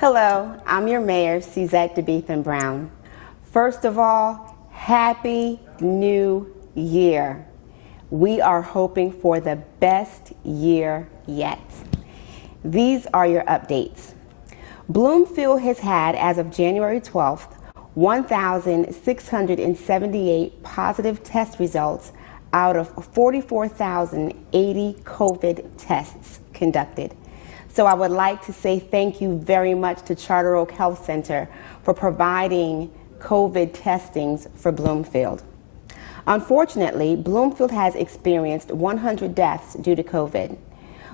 Hello, I'm your mayor, Suzette DeBeethan Brown. First of all, Happy New Year. We are hoping for the best year yet. These are your updates. Bloomfield has had, as of January 12th, 1,678 positive test results out of 44,080 COVID tests conducted. So I would like to say thank you very much to Charter Oak Health Center for providing COVID testings for Bloomfield. Unfortunately, Bloomfield has experienced 100 deaths due to COVID.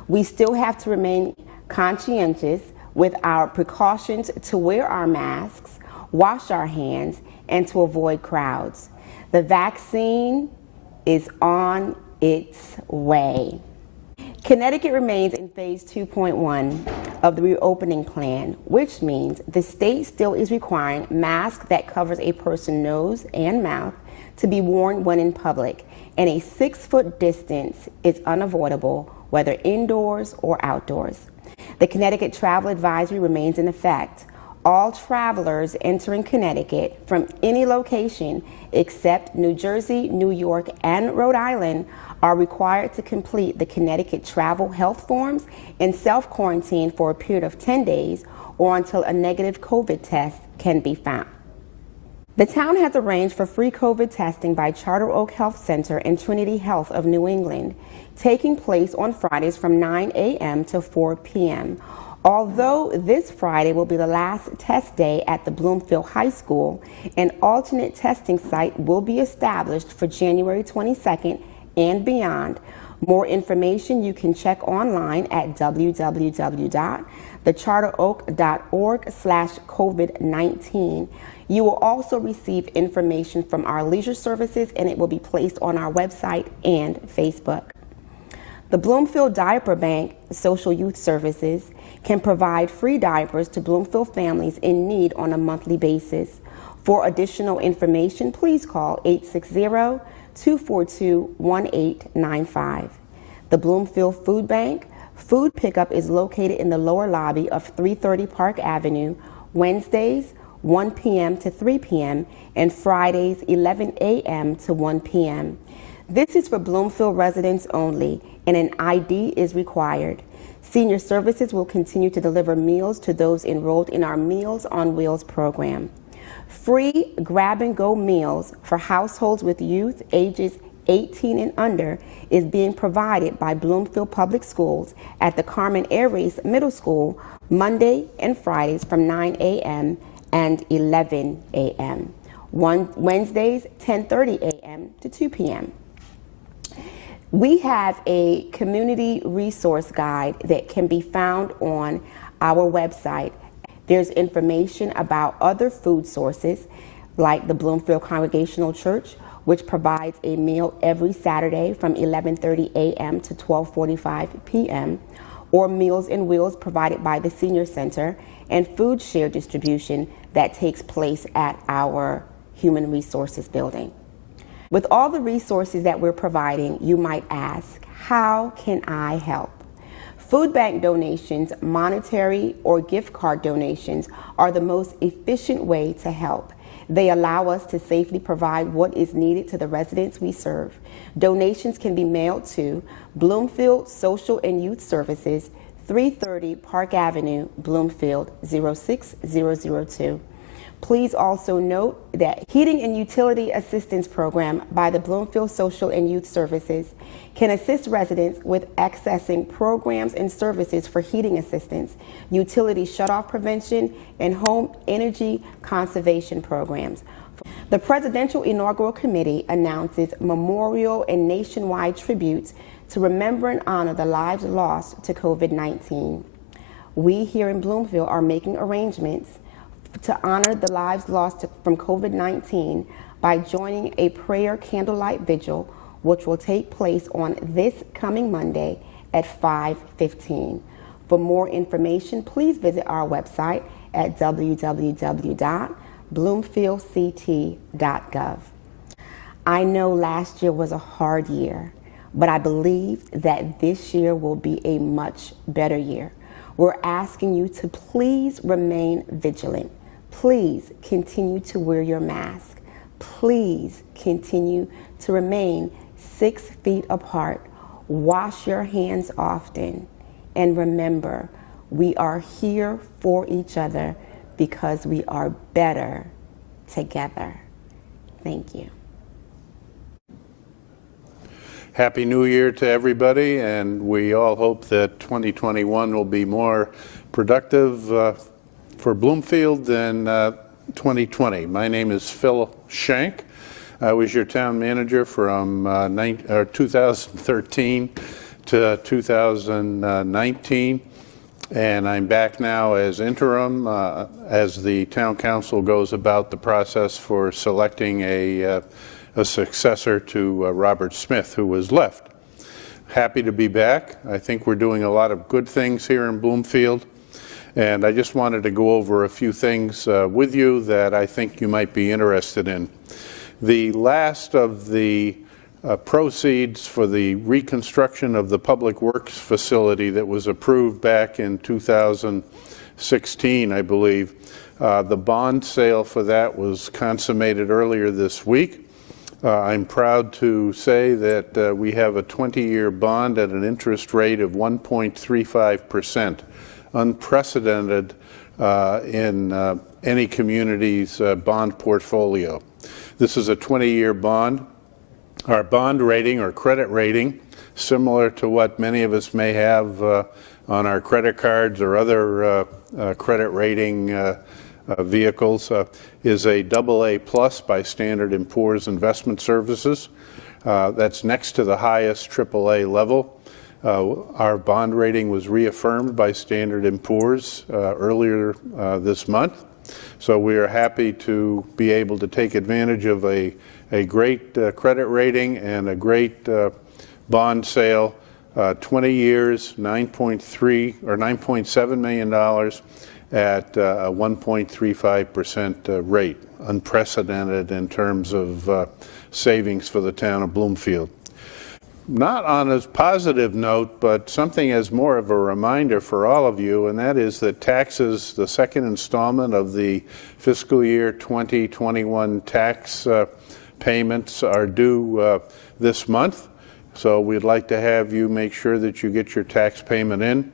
We still have to remain conscientious with our precautions to wear our masks, wash our hands, and to avoid crowds. The vaccine is on its way. Connecticut remains in phase 2.1 of the reopening plan, which means the state still is requiring masks that covers a person's nose and mouth to be worn when in public, and a 6-foot distance is unavoidable, whether indoors or outdoors. The Connecticut travel advisory remains in effect. All travelers entering Connecticut from any location except New Jersey, New York, and Rhode Island are required to complete the Connecticut travel health forms and self-quarantine for a period of 10 days or until a negative COVID test can be found. The town has arranged for free COVID testing by Charter Oak Health Center and Trinity Health of New England, taking place on Fridays from 9 a.m. to 4 p.m. Although this Friday will be the last test day at the Bloomfield High School, an alternate testing site will be established for January 22nd and beyond. More information you can check online at www.thecharteroak.org/COVID-19. You will also receive information from our leisure services, and it will be placed on our website and Facebook. The Bloomfield Diaper Bank Social Youth Services can provide free diapers to Bloomfield families in need on a monthly basis. For additional information, please call 860-242-1895. The Bloomfield Food Bank food pickup is located in the lower lobby of 330 Park Avenue, Wednesdays 1 p.m. to 3 p.m. and Fridays 11 a.m. to 1 p.m. This is for Bloomfield residents only, and an ID is required. Senior Services will continue to deliver meals to those enrolled in our Meals on Wheels program. Free grab-and-go meals for households with youth ages 18 and under is being provided by Bloomfield Public Schools at the Carmen Aries Middle School Monday and Fridays from 9 a.m. and 11 a.m. Wednesdays 10:30 a.m. to 2 p.m. We have a community resource guide that can be found on our website. There's information about other food sources like the Bloomfield Congregational Church, which provides a meal every Saturday from 11:30 a.m. to 12:45 p.m., or Meals and Wheels provided by the Senior Center, and food share distribution that takes place at our Human Resources building. With all the resources that we're providing, you might ask, how can I help? Food bank donations, monetary or gift card donations, are the most efficient way to help. They allow us to safely provide what is needed to the residents we serve. Donations can be mailed to Bloomfield Social and Youth Services, 330 Park Avenue, Bloomfield, 06002. Please also note that Heating and Utility Assistance Program by the Bloomfield Social and Youth Services can assist residents with accessing programs and services for heating assistance, utility shutoff prevention, and home energy conservation programs. The Presidential Inaugural Committee announces memorial and nationwide tributes to remember and honor the lives lost to COVID-19. We here in Bloomfield are making arrangements to honor the lives lost from COVID-19 by joining a prayer candlelight vigil, which will take place on this coming Monday at 5:15. For more information, please visit our website at www.bloomfieldct.gov. I know last year was a hard year, but I believe that this year will be a much better year. We're asking you to please remain vigilant. Please continue to wear your mask. Please continue to remain 6 feet apart. Wash your hands often. And remember, we are here for each other because we are better together. Thank you. Happy New Year to everybody, and we all hope that 2021 will be more productive for Bloomfield than 2020. My name is Phil Shank. I was your town manager from 2013 to 2019, and I'm back now as interim as the town council goes about the process for selecting a successor to Robert Smith, who was left. Happy to be back. I think we're doing a lot of good things here in Bloomfield, and I just wanted to go over a few things with you that I think you might be interested in. The last of the proceeds for the reconstruction of the Public Works facility that was approved back in 2016, I believe, the bond sale for that was consummated earlier this week. I'm proud to say that we have a 20-year bond at an interest rate of 1.35%, unprecedented in any community's bond portfolio. This is a 20-year bond. Our bond rating or credit rating, similar to what many of us may have on our credit cards or other credit rating vehicles, is a AA+ by Standard & Poor's Investment Services. That's next to the highest AAA level. Our bond rating was reaffirmed by Standard & Poor's earlier this month. So we are happy to be able to take advantage of a great credit rating and a great bond sale. 20 years, $9.3 or $9.7 million at a 1.35% rate, unprecedented in terms of savings for the town of Bloomfield. Not on a positive note, but something as more of a reminder for all of you, and that is that taxes, the second installment of the fiscal year 2021 tax payments are due this month. So we'd like to have you make sure that you get your tax payment in.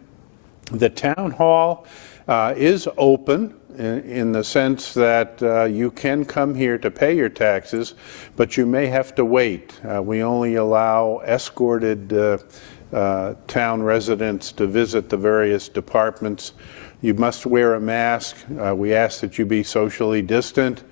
The town hall is open in the sense that you can come here to pay your taxes, but you may have to wait. We only allow escorted town residents to visit the various departments. You must wear a mask. We ask that you be socially distant.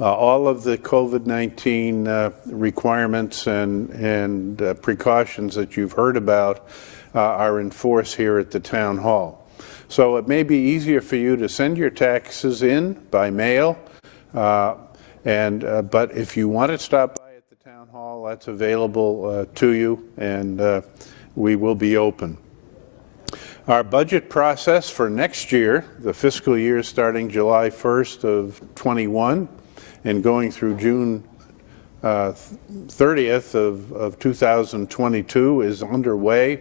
All of the COVID-19 requirements and precautions that you've heard about are in force here at the town hall. So it may be easier for you to send your taxes in by mail, but if you want to stop by at the town hall, that's available to you, and we will be open. Our budget process for next year, the fiscal year starting July 1st of 21 and going through June 30th of 2022 is underway.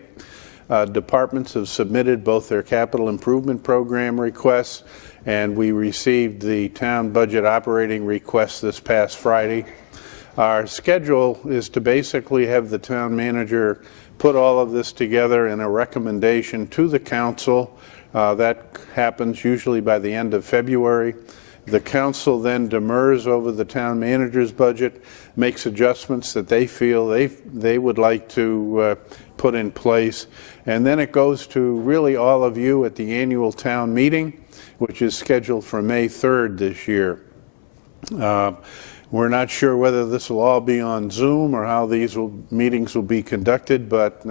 Departments have submitted both their capital improvement program requests, and we received the town budget operating request this past Friday. Our schedule is to basically have the town manager put all of this together in a recommendation to the council. That happens usually by the end of February. The council then demurs over the town manager's budget, makes adjustments that they feel they would like to put in place, and then it goes to really all of you at the annual town meeting, which is scheduled for May 3rd this year. We're not sure whether this will all be on Zoom or how these meetings will be conducted, but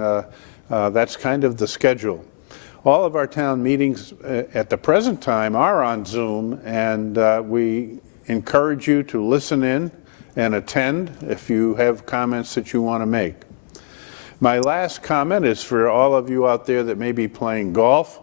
that's kind of the schedule. All of our town meetings at the present time are on Zoom, and we encourage you to listen in and attend if you have comments that you want to make. My last comment is for all of you out there that may be playing golf.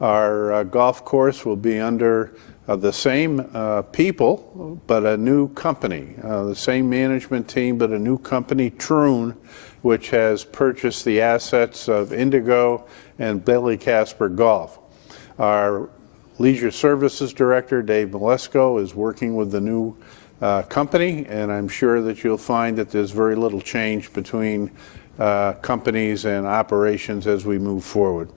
Our golf course will be under the same people, but a new company. The same management team, but a new company, Troon, which has purchased the assets of Indigo and Billy Casper Golf. Our Leisure Services Director, Dave Malesko, is working with the new company, and I'm sure that you'll find that there's very little change between companies and operations as we move forward.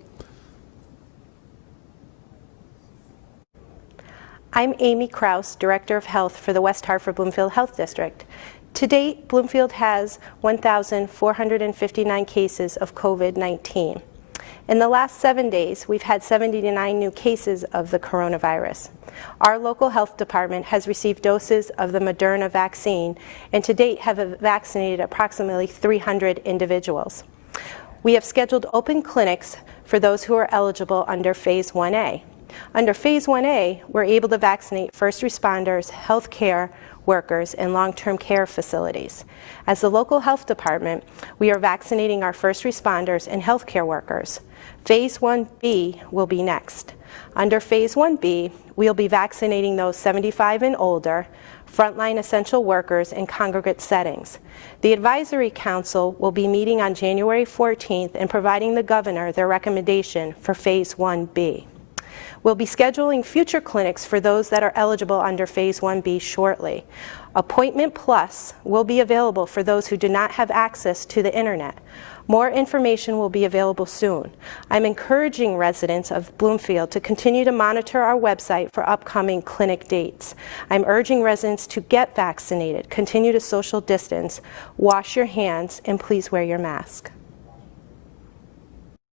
I'm Amy Kraus, Director of Health for the West Hartford Bloomfield Health District. To date, Bloomfield has 1,459 cases of COVID-19. In the last 7 days, we've had 79 new cases of the coronavirus. Our local health department has received doses of the Moderna vaccine and to date have vaccinated approximately 300 individuals. We have scheduled open clinics for those who are eligible under Phase 1A. Under Phase 1A, we're able to vaccinate first responders, healthcare workers, and long-term care facilities. As the local health department, we are vaccinating our first responders and healthcare workers. Phase 1B will be next. Under Phase 1B, we'll be vaccinating those 75 and older, frontline essential workers, in congregate settings. The Advisory Council will be meeting on January 14th and providing the governor their recommendation for Phase 1B. We'll be scheduling future clinics for those that are eligible under Phase 1B shortly. Appointment Plus will be available for those who do not have access to the internet. More information will be available soon. I'm encouraging residents of Bloomfield to continue to monitor our website for upcoming clinic dates. I'm urging residents to get vaccinated, continue to social distance, wash your hands, and please wear your mask.